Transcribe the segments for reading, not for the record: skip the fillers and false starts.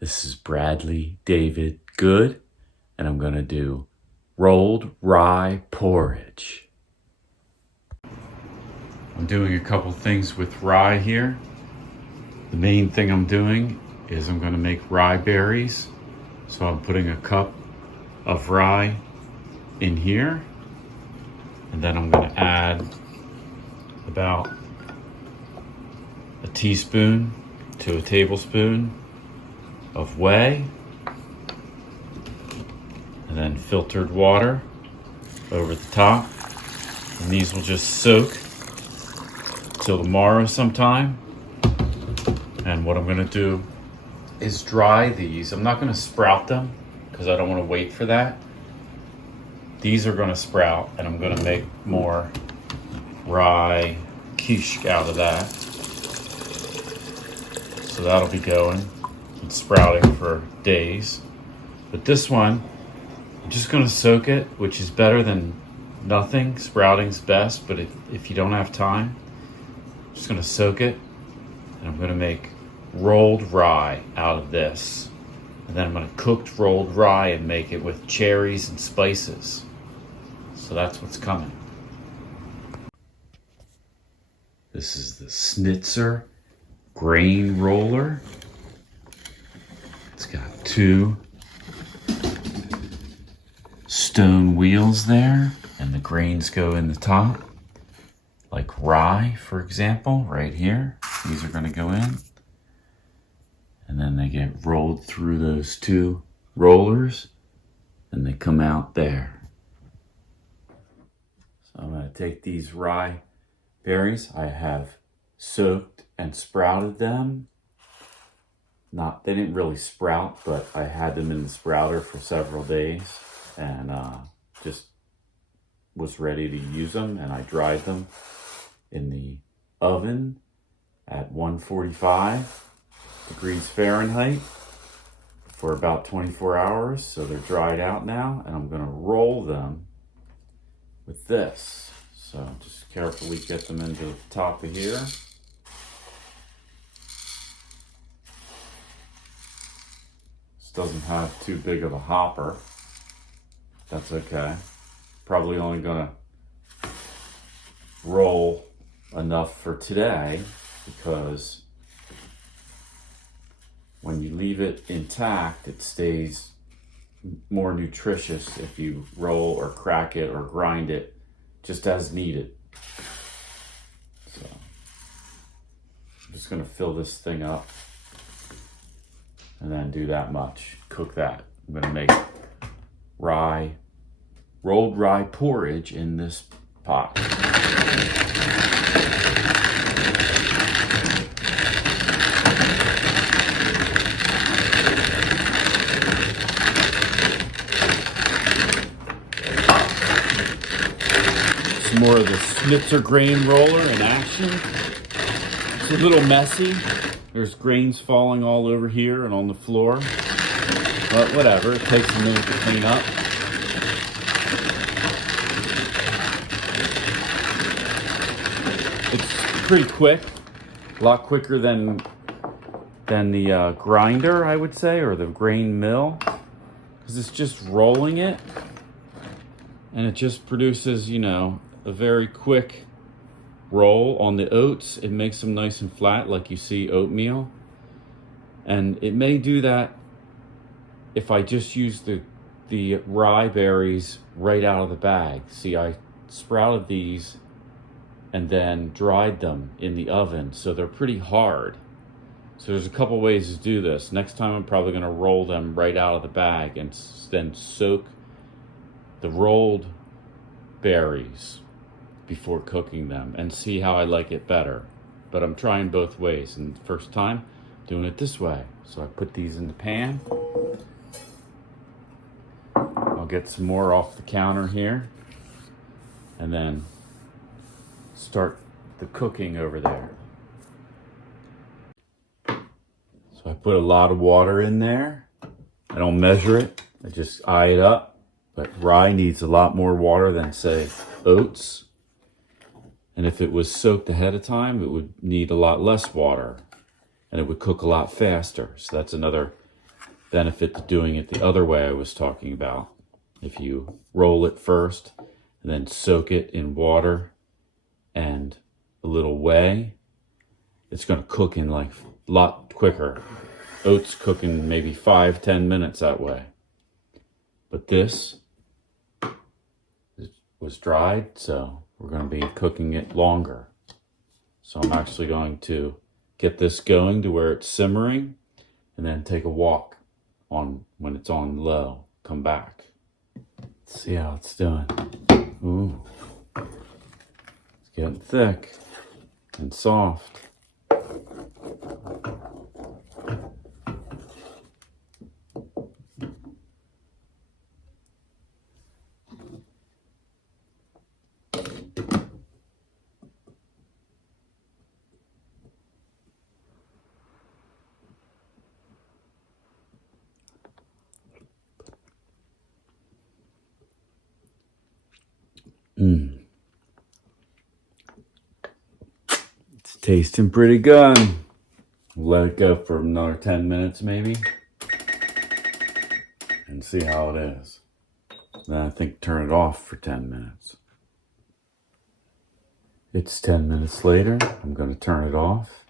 This is Bradley David Good, and I'm going to do rolled rye porridge. I'm doing a couple things with rye here. The main thing I'm doing is I'm going to make rye berries. So I'm putting a cup of rye in here, and then I'm going to add about a teaspoon to a tablespoon of whey, and then filtered water over the top. And these will just soak till tomorrow sometime. And what I'm gonna do is dry these. I'm not gonna sprout them because I don't want to wait for that. These are gonna sprout, and I'm gonna make more rye quiche out of that. So that'll be going and sprouting for days. But this one, I'm just gonna soak it, which is better than nothing. Sprouting's best, but if you don't have time, I'm just gonna soak it, and I'm gonna make rolled rye out of this. And then I'm gonna cook rolled rye and make it with cherries and spices. So that's what's coming. This is the Schnitzer grain roller. It's got 2 stone wheels there, and the grains go in the top, like rye, for example, right here. These are going to go in, and then they get rolled through those 2 rollers, and they come out there. So I'm going to take these rye berries. I have soaked and sprouted them. They didn't really sprout, but I had them in the sprouter for several days, and just was ready to use them, and I dried them in the oven at 145 degrees Fahrenheit for about 24 hours. So they're dried out now, and I'm going to roll them with this. So just carefully get them into the top of here. This doesn't have too big of a hopper. That's okay. Probably only gonna roll enough for today, because when you leave it intact, it stays more nutritious if you roll or crack it or grind it just as needed. So I'm just gonna fill this thing up and then do that much, cook that. I'm gonna make rolled rye porridge in this pot. Some more of the Schnitzer grain roller in action. It's a little messy. There's grains falling all over here and on the floor. But whatever, it takes a minute to clean up. It's pretty quick, a lot quicker than the grinder, I would say, or the grain mill, because it's just rolling it, and it just produces, a very quick roll on the oats. It makes them nice and flat, like you see oatmeal. And it may do that if I just use the rye berries right out of the bag. See, I sprouted these and then dried them in the oven, so they're pretty hard. So there's a couple ways to do this. Next time I'm probably gonna roll them right out of the bag and then soak the rolled berries before cooking them and see how I like it better. But I'm trying both ways, and the first time doing it this way. So I put these in the pan. I'll get some more off the counter here, and then start the cooking over there. So I put a lot of water in there. I don't measure it, I just eye it up. But rye needs a lot more water than, say, oats. And if it was soaked ahead of time, it would need a lot less water, and it would cook a lot faster. So that's another benefit to doing it the other way I was talking about. If you roll it first and then soak it in water and a little whey, it's going to cook in like a lot quicker. Oats cook in maybe 5-10 minutes that way. But this was dried, so we're going to be cooking it longer. So I'm actually going to get this going to where it's simmering and then take a walk on when it's on low. Come back. Let's see how it's doing. Ooh. It's getting thick and soft. It's tasting pretty good. Let it go for another 10 minutes maybe and see how it is. Then I think turn it off for 10 minutes. It's 10 minutes later. I'm going to turn it off.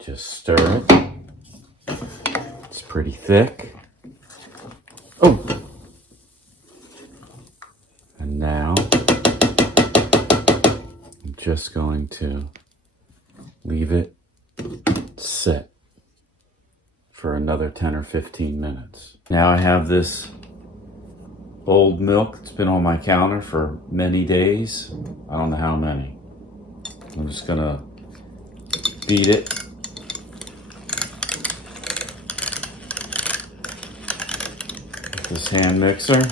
Just stir it. It's pretty thick. Oh! And now I'm just going to leave it sit for another 10 or 15 minutes. Now I have this old milk that's been on my counter for many days. I don't know how many. I'm just gonna beat it. With this hand mixer.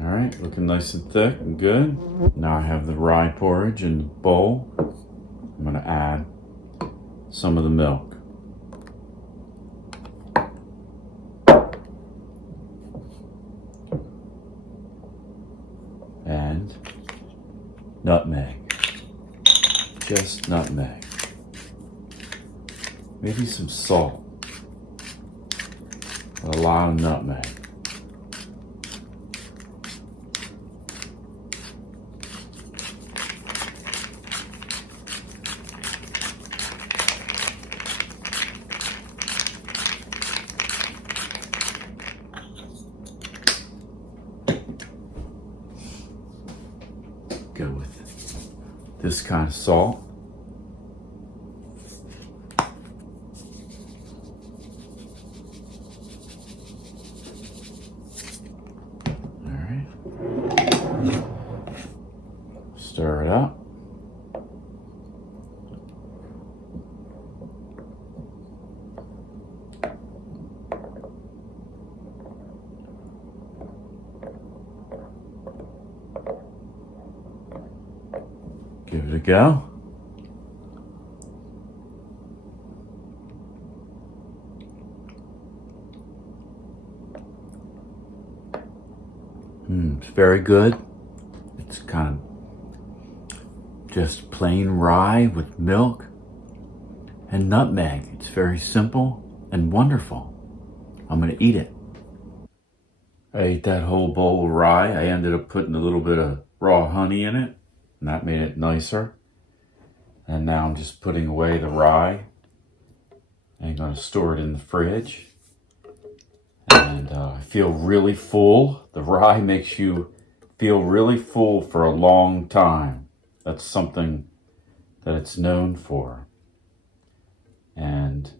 Alright, looking nice and thick and good. Now I have the rye porridge in the bowl. I'm going to add some of the milk. And nutmeg. Just nutmeg. Maybe some salt. But a lot of nutmeg. Go with this kind of salt. All right. Stir it up. Give it a go. It's very good. It's kind of just plain rye with milk and nutmeg. It's very simple and wonderful. I'm going to eat it. I ate that whole bowl of rye. I ended up putting a little bit of raw honey in it, and that made it nicer. And now I'm just putting away the rye. I'm going to store it in the fridge. And I feel really full. The rye makes you feel really full for a long time. That's something that it's known for. And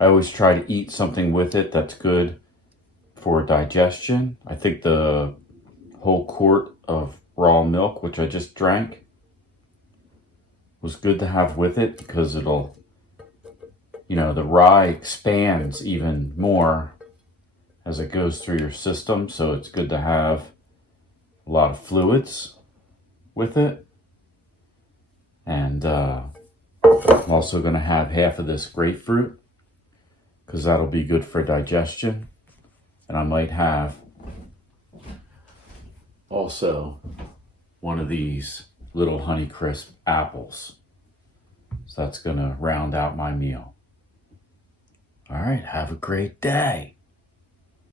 I always try to eat something with it that's good for digestion. I think the whole quart of raw milk, which I just drank, was good to have with it because it'll you know, the rye expands even more as it goes through your system. So it's good to have a lot of fluids with it. And I'm also going to have half of this grapefruit because that'll be good for digestion. And I might have also one of these little Honeycrisp apples. So that's going to round out my meal. All right, have a great day.